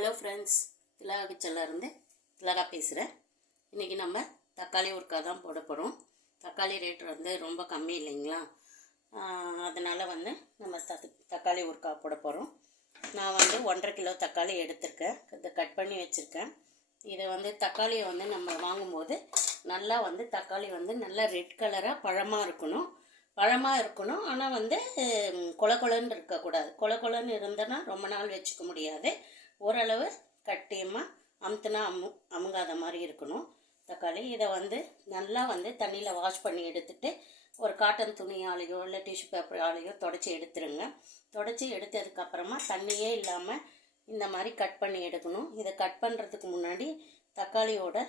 Hello friends, திலகா கிச்சன்லேருந்து திலகா பேசுகிறேன். இன்றைக்கி நம்ம தக்காளி ஊறுகாய் தான் போட போகிறோம். தக்காளி ரேட் வந்து ரொம்ப கம்மி இல்லைங்களா, அதனால் வந்து நம்ம தக்காளி ஊறுகாய் போட போகிறோம். நான் வந்து 1.5 கிலோ தக்காளி எடுத்திருக்கேன். இதை கட் பண்ணி வச்சுருக்கேன். இதை வந்து தக்காளியை வந்து நம்ம வாங்கும்போது நல்லா வந்து தக்காளி வந்து நல்லா ரெட் கலராக பழமாக இருக்கணும். ஆனால் வந்து கொலன்னு இருக்கக்கூடாது. கொலன்னு இருந்தனா ரொம்ப நாள் வச்சுக்க முடியாது. ஓரளவு கட்டியமாக அமுத்துனா அமுங்காத மாதிரி இருக்கணும் தக்காளி. இதை வந்து நல்லா வந்து தண்ணியில் வாஷ் பண்ணி எடுத்துட்டு ஒரு காட்டன் துணியாலேயோ இல்லை டிஷ்யூ பேப்பராலேயோ தொடச்சி எடுத்துருங்க. தொடச்சி எடுத்ததுக்கப்புறமா தண்ணியே இல்லாமல் இந்த மாதிரி கட் பண்ணி எடுக்கணும். இதை கட் பண்ணுறதுக்கு முன்னாடி தக்காளியோட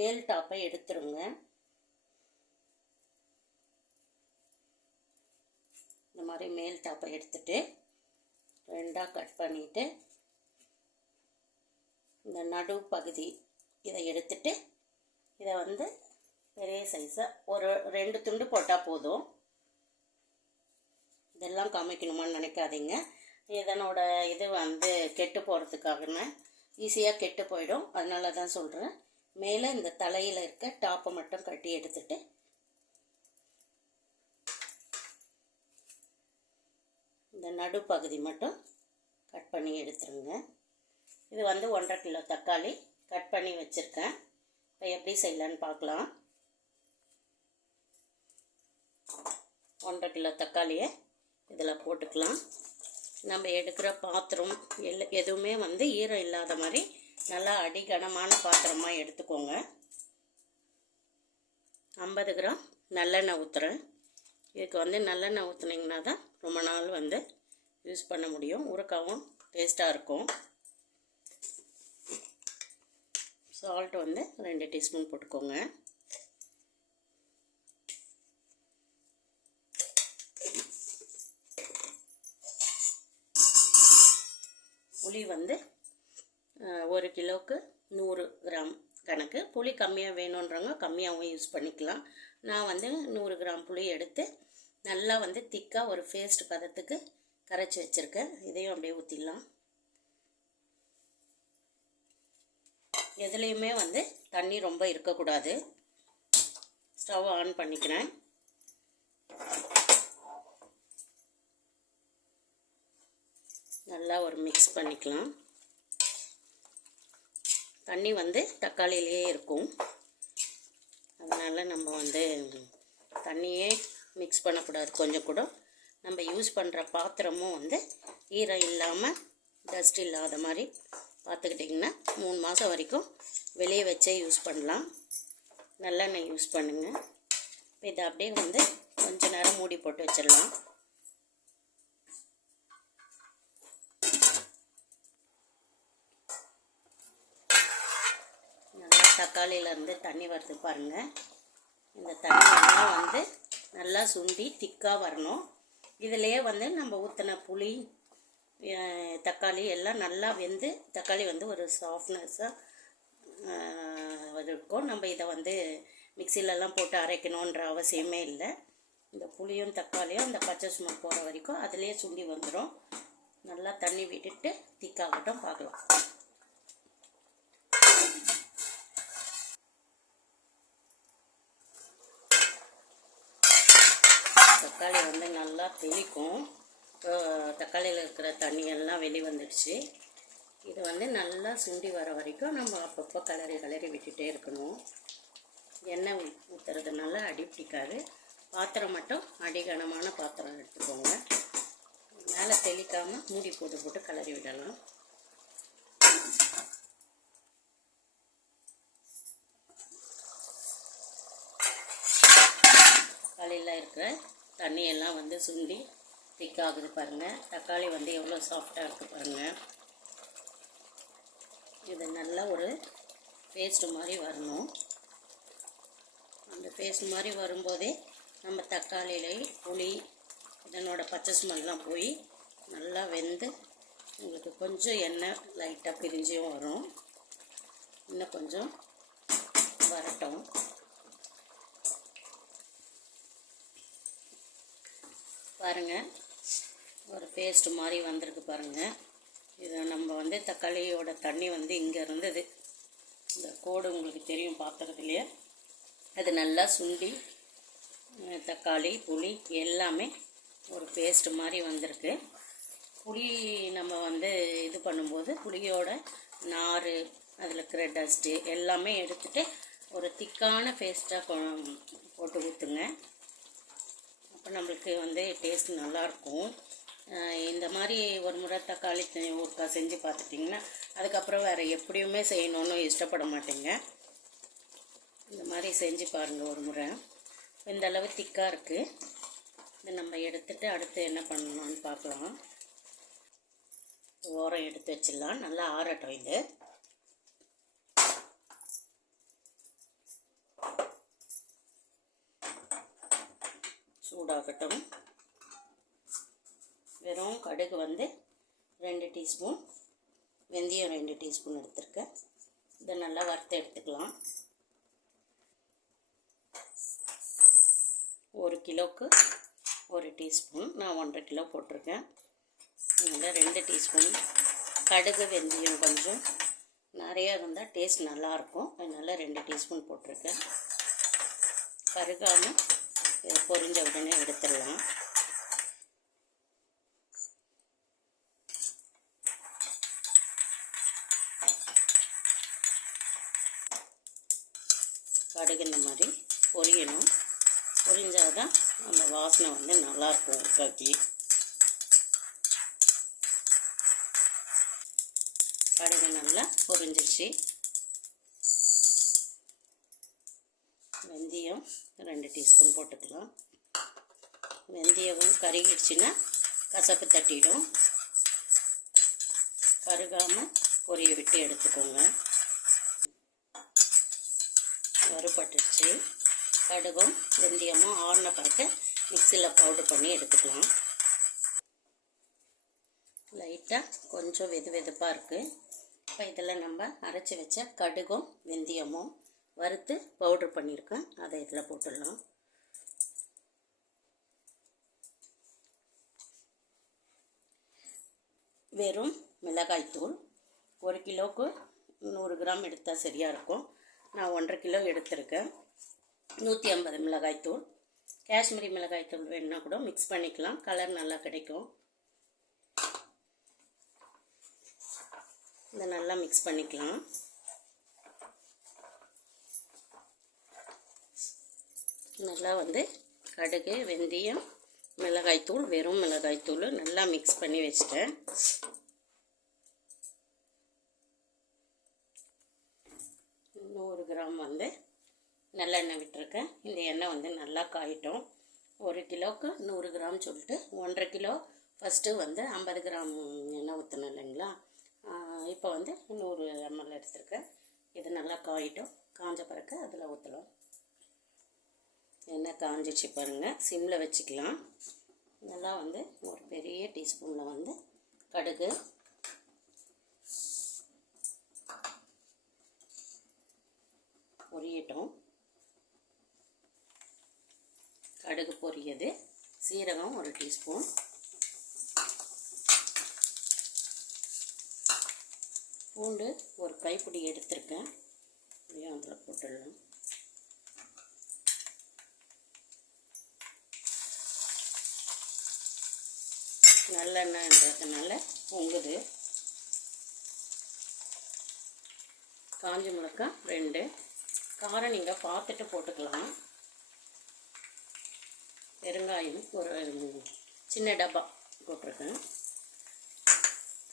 மேல் டாப்பை எடுத்துருங்க. இந்த மாதிரி மேல் டாப்பை எடுத்துட்டு 2ஆக கட் பண்ணிவிட்டு இந்த நடு பகுதி இதை எடுத்துட்டு இதை வந்து பெரிய சைஸாக ஒரு 2 துண்டு போட்டால் போதும். இதெல்லாம் காமிக்கணுமான்னு நினைக்காதீங்க. இதனோட இது வந்து கெட்டு போகிறதுக்காகன்னு ஈஸியாக கெட்டு போயிடும், அதனால தான் சொல்கிறேன். மேலே இந்த தலையில் இருக்க டாப்பை மட்டும் கட்டி எடுத்துட்டு இந்த நடுப்பகுதி மட்டும் கட் பண்ணி எடுத்துருங்க. இது வந்து 1.5 கிலோ தக்காளி கட் பண்ணி வச்சுருக்கேன். இப்போ எப்படி செய்யலான்னு பார்க்கலாம். 1.5 கிலோ தக்காளியை இதில் போட்டுக்கலாம். நம்ம எடுக்கிற பாத்திரம் எதுவுமே வந்து ஈரம் இல்லாத மாதிரி நல்லா அடிகனமான பாத்திரமாக எடுத்துக்கோங்க. 50 கிராம் நல்லெண்ணெய் ஊற்றுறேன். இதுக்கு வந்து நல்லெண்ணெய் ஊற்றுனீங்கன்னா தான் ரொம்ப நாள் வந்து யூஸ் பண்ண முடியும். ஊறுகாவும் டேஸ்ட்டாக இருக்கும். சால்ட் வந்து 2 டீஸ்பூன் போட்டுக்கோங்க. புளி வந்து 1 கிலோவுக்கு 100 கிராம் கணக்கு. புளி கம்மியாக வேணுன்றவங்க கம்மியாகவும் யூஸ் பண்ணிக்கலாம். நான் வந்து 100 கிராம் புளி எடுத்து நல்லா வந்து திக்காக ஒரு பேஸ்ட் பதத்துக்கு கரைச்சி வச்சுருக்கேன். இதையும் அப்படியே ஊற்றிடலாம். எதுலேயுமே வந்து தண்ணி ரொம்ப இருக்கக்கூடாது. ஸ்டவ் ஆன் பண்ணிக்கிறேன். நல்லா ஒரு மிக்ஸ் பண்ணிக்கலாம். தண்ணி வந்து தக்காளியிலேயே இருக்கும், அதனால் நம்ம வந்து தண்ணியே மிக்ஸ் பண்ணக்கூடாது. கொஞ்சம் கூட நம்ம யூஸ் பண்ணுற பாத்திரமும் வந்து ஈரம் இல்லாமல் டஸ்ட் இல்லாத மாதிரி பார்த்துக்கிட்டிங்கன்னா 3 மாதம் வரைக்கும் வெளியே வச்சே யூஸ் பண்ணலாம். நல்லெண்ணெய் யூஸ் பண்ணுங்கள். இதை அப்படியே வந்து கொஞ்ச நேரம் மூடி போட்டு வச்சிடலாம். நல்லா தக்காளியிலேருந்து தண்ணி வருது பாருங்கள். இந்த தண்ணியெல்லாம் வந்து நல்லா சுண்டி திக்காக வரணும். இதிலேயே வந்து நம்ம ஊற்றின புளி தக்காளி எல்லாம் நல்லா வெந்து தக்காளி வந்து ஒரு சாஃப்ட்னஸாக இருக்கும். நம்ம இதை வந்து மிக்சிலெலாம் போட்டு அரைக்கணுன்ற அவசியமே இல்லை. இந்த புளியும் தக்காளியும் அந்த பச்சை ஸ்மெல் போகிற வரைக்கும் அதிலே சுண்டி வந்துடும். நல்லா தண்ணி விட்டுட்டு திக்காகட்டும், பார்க்கலாம். தக்காளி வந்து நல்லா தெளிக்கும். தக்காளியில் இருக்கிற தண்ணியெல்லாம் வெளி வந்துடுச்சு. இது வந்து நல்லா சுண்டி வர வரைக்கும் நம்ம அப்பப்போ கிளறி விட்டுட்டே இருக்கணும். எண்ணெய் ஊற்றுறதுனால அடி பிடிக்காது. பாத்திரம் மட்டும் அடிகனமான பாத்திரம் எடுத்துக்கோங்க. மேலே தெளிக்காமல் மூடி போட்டு கிளறி விடலாம். தக்காளியில் இருக்கிற தண்ணியெல்லாம் வந்து சுண்டி திக்காகுது பாருங்கள். தக்காளி வந்து எவ்வளோ சாஃப்டாக இருக்குது பாருங்கள். இது நல்லா ஒரு பேஸ்ட் மாதிரி வரணும். அந்த பேஸ்ட் மாதிரி வரும்போதே நம்ம தக்காளியிலே புளி இதனோட பச்சை ஸ்மெல்லாம் போய் நல்லா வெந்து உங்களுக்கு கொஞ்சம் எண்ணெய் லைட்டாக பிரிஞ்சும் வரும். இன்னும் கொஞ்சம் வரட்டும். பாருங்கள், ஒரு பேஸ்ட் மாதிரி வந்திருக்கு பாருங்கள். இதை நம்ம வந்து தக்காளியோட தண்ணி வந்து இங்கே இருந்தது, இந்த கோடு உங்களுக்கு தெரியும் பாத்திரத்துலேயே, அது நல்லா சுண்டி தக்காளி புளி எல்லாமே ஒரு பேஸ்ட்டு மாதிரி வந்திருக்கு. புளி நம்ம வந்து இது பண்ணும்போது புளியோட நார் அதில் இருக்கிற டஸ்ட்டு எல்லாமே எடுத்துகிட்டு ஒரு திக்கான பேஸ்ட்டாக போட்டு ஊற்றுங்க. அப்போ நம்மளுக்கு வந்து டேஸ்ட் நல்லாயிருக்கும். இந்த மாதிரி ஒரு முறை தக்காளி ஊறுகாய் செஞ்சு பார்த்துட்டிங்கன்னா அதுக்கப்புறம் வேறு எப்படியுமே செய்யணுன்னு இஷ்டப்பட மாட்டேங்க. இந்த மாதிரி செஞ்சு பாருங்கள் ஒரு முறை. இந்த அளவு திக்காக இருக்குது. இதை நம்ம எடுத்துகிட்டு அடுத்து என்ன பண்ணணும்னு பார்க்கலாம். ஓரம் எடுத்து வச்சிடலாம். நல்லா ஆறட்டும். இது சூடாகட்டும். வெறும் கடுகு வந்து 2 டீஸ்பூன், வெந்தயம் 2 டீஸ்பூன் எடுத்துருக்கேன். இதை நல்லா வறுத்து எடுத்துக்கலாம். 1 கிலோவுக்கு 1 டீஸ்பூன், நான் 1.5 கிலோ போட்டிருக்கேன். அதனால் 2 டீஸ்பூன் கடுகு வெந்தயம் கொஞ்சம் நிறையா இருந்தால் டேஸ்ட் நல்லாயிருக்கும். அதனால் 2 டீஸ்பூன் போட்டிருக்கேன். கருகாமல் இதை பொரிஞ்ச உடனே எடுத்துடலாம். கடுகு இந்த மாதிரி பொரியணும். பொரிஞ்சால் தான் அந்த வாசனை வந்து நல்லாயிருக்கும் ஊறுகாய்க்கு. கடுகு நல்லா பொரிஞ்சிச்சு. வெந்தயம் 2 டீஸ்பூன் போட்டுக்கலாம். வெந்தயமும் கருகிடுச்சுன்னா கசப்பு தட்டிடும். கருகாமல் பொரிய விட்டு எடுத்துக்கோங்க. வறுபட்டுச்சு. கடுகும் வெந்தயமும் ஆறின பிறகு மிக்சியில் பவுடர் பண்ணி எடுத்துக்கலாம். லைட்டாக கொஞ்சம் வெதுப்பாக இருக்குது. இப்போ இதில் நம்ம அரைச்சி வச்ச கடுகும் வெந்தயமும் வறுத்து பவுடர் பண்ணியிருக்கேன். அதை இதில் போட்டுடலாம். வெறும் மிளகாய்த்தூள் 1 கிலோவுக்கு 100 கிராம் எடுத்தால் சரியாக இருக்கும். நான் 1.5 கிலோ எடுத்திருக்கேன். 150 மிளகாய்த்தூள். காஷ்மீரி மிளகாய்த்தூள் வேணுன்னா கூட மிக்ஸ் பண்ணிக்கலாம், கலர் நல்லா கிடைக்கும். இதை நல்லா மிக்ஸ் பண்ணிக்கலாம். நல்லா வந்து கடுகு வெந்தயம் மிளகாய்த்தூள் வெறும் மிளகாய்த்தூள் நல்லா மிக்ஸ் பண்ணி வச்சிட்டேன். நூறு கிராம் வந்து நல்லெண்ணெய் விட்டுருக்கேன். இந்த எண்ணெய் வந்து நல்லா காயிட்டும். 1 கிலோவுக்கு 100 கிராம் சொல்லிட்டு 1.5 கிலோ ஃபஸ்ட்டு வந்து 50 கிராம் எண்ணெய் ஊற்றணும் இல்லைங்களா. இப்போ வந்து 100 ml எடுத்துருக்கேன். இது நல்லா காயிட்டும். காஞ்ச பிறகு அதில் ஊற்றலாம். எண்ணெய் காஞ்சிச்சு பாருங்கள். சிம்மில் வச்சுக்கலாம். நல்லா வந்து ஒரு பெரிய டீஸ்பூனில் வந்து கடுகு, பொரியட்டும். கடுகு பொரியது. சீரகம் 1 டீஸ்பூன், பூண்டு ஒரு கைப்பிடி எடுத்திருக்கேன். இதையும் அதில் போட்டுடலாம். நல்லெண்ணெய்ன்றதுனால பொங்குது. காஞ்ச மிளகாய் 2. காரம் நீங்கள் பார்த்துட்டு போட்டுக்கலாம். பெருங்காயம் ஒரு சின்ன டப்பா போட்டிருக்கேன்.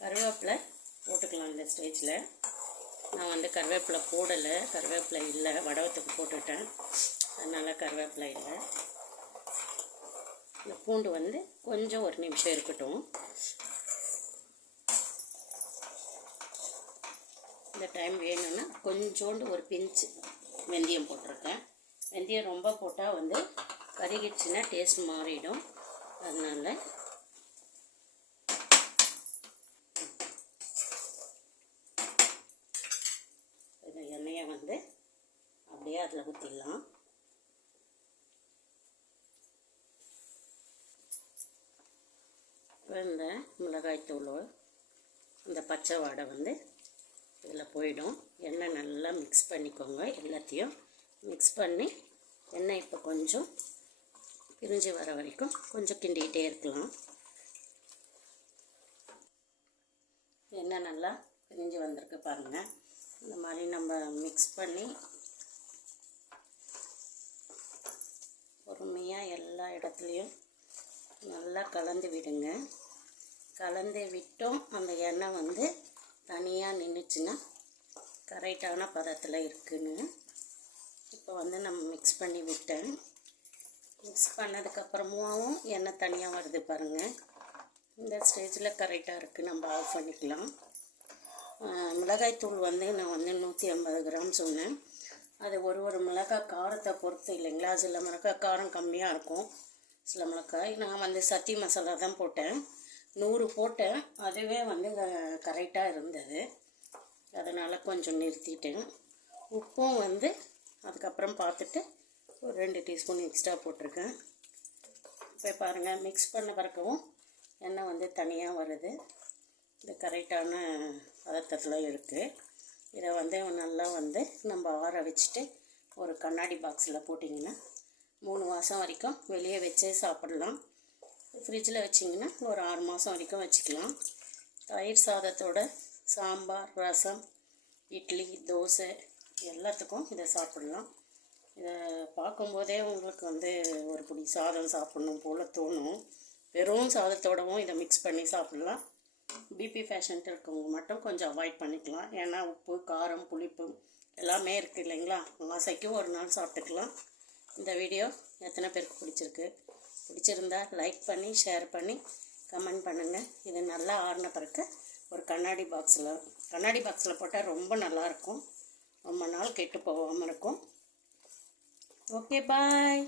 கருவேப்பிலை போட்டுக்கலாம் இந்த ஸ்டேஜில். நான் வந்து கருவேப்பிலை போடலை, கருவேப்பிலை இல்லை, வடவத்துக்கு போட்டுட்டேன், அதனால் கருவேப்பிலை இல்லை. இந்த பூண்டு வந்து கொஞ்சம் 1 நிமிஷம் இருக்கட்டும். இந்த டைம் வேணும்னா கொஞ்சோண்டு ஒரு பிஞ்சு வெந்தயம் போட்டிருக்கேன். வெந்தயம் ரொம்ப போட்டால் வந்து கருகிடுச்சுன்னா டேஸ்ட் மாறிடும். அதனால் இந்த எண்ணெயை வந்து அப்படியே அதில் ஊற்றிடலாம். இந்த மிளகாய்த்தூள், இந்த பச்சை வாடை வந்து இதில் போயிடும். எண்ணெய் நல்லா மிக்ஸ் பண்ணிக்கோங்க. எல்லாத்தையும் மிக்ஸ் பண்ணி எண்ணெய் இப்போ கொஞ்சம் பிரிஞ்சு வர வரைக்கும் கொஞ்சம் கிண்டிக்கிட்டே இருக்கலாம். எண்ணெய் நல்லா பிரிஞ்சு வந்திருக்கு பாருங்கள். இந்த மாதிரி நம்ம மிக்ஸ் பண்ணி பொறுமையாக எல்லா இடத்துலையும் நல்லா கலந்து விடுங்க. கலந்து விட்டோம் அந்த எண்ணெய் வந்து தனியாக நின்றுச்சுன்னா கரெக்டான பதத்தில் இருக்குதுன்னு. இப்போ வந்து நம்ம மிக்ஸ் பண்ணி விட்டேன். மிக்ஸ் பண்ணதுக்கப்புறமும் எண்ணெய் தனியாக வருது பாருங்கள். இந்த ஸ்டேஜில் கரெக்டாக இருக்குது. நம்ம ஆஃப் பண்ணிக்கலாம். மிளகாய்த்தூள் வந்து நான் வந்து 150 கிராம் சொன்னேன். அது ஒரு மிளகாய் காரத்தை பொறுத்து இல்லைங்களா. சில மிளகாய் காரம் கம்மியாக இருக்கும், சில மிளகாய். நான் வந்து சத்தி மசாலா தான் போட்டேன். 100 போட்டேன். அதுவே வந்து கரெக்டாக இருந்தது. அதனால் கொஞ்சம் நிறுத்திட்டேன். உப்பும் வந்து அதுக்கப்புறம் பார்த்துட்டு ஒரு 2 டீஸ்பூன் எக்ஸ்ட்ரா போட்டிருக்கேன். இப்போ பாருங்கள், மிக்ஸ் பண்ண பிறக்கவும் எண்ணெய் வந்து தனியாக வருது. இது கரெக்டான பதட்டத்தில் இருக்குது. இதை வந்து நல்லா வந்து நம்ம ஆற வச்சுட்டு ஒரு கண்ணாடி பாக்ஸில் போட்டிங்கன்னா 3 மாதம் வரைக்கும் வெளியே வச்சே சாப்பிடலாம். ஃப்ரிட்ஜில் வச்சிங்கன்னா ஒரு 6 மாதம் வரைக்கும் வச்சுக்கலாம். தயிர் சாதத்தோட சாம்பார், ரசம், இட்லி, தோசை எல்லாத்துக்கும் இதை சாப்பிடலாம். இதை பார்க்கும்போதே உங்களுக்கு வந்து ஒரு பிடி சாதம் சாப்பிட்ணும் போல் தோணும். வெறும் சாதத்தோடவும் இதை மிக்ஸ் பண்ணி சாப்பிட்லாம். பிபி பேஷண்ட் இருக்கவங்க மட்டும் கொஞ்சம் அவாய்ட் பண்ணிக்கலாம். ஏன்னா உப்பு, காரம், புளிப்பு எல்லாமே இருக்குது இல்லைங்களா. ஆசைக்கு ஒரு நாள் சாப்பிட்டுக்கலாம். இந்த வீடியோ எத்தனை பேருக்கு பிடிச்சிருந்தா லைக் பண்ணி ஷேர் பண்ணி கமெண்ட் பண்ணுங்கள். இது நல்லா ஆறின பிறகு ஒரு கண்ணாடி பாக்ஸில் போட்டால் ரொம்ப நல்லாயிருக்கும். ரொம்ப நாள் கெட்டு போகாமல் இருக்கும். ஓகே, பாய்.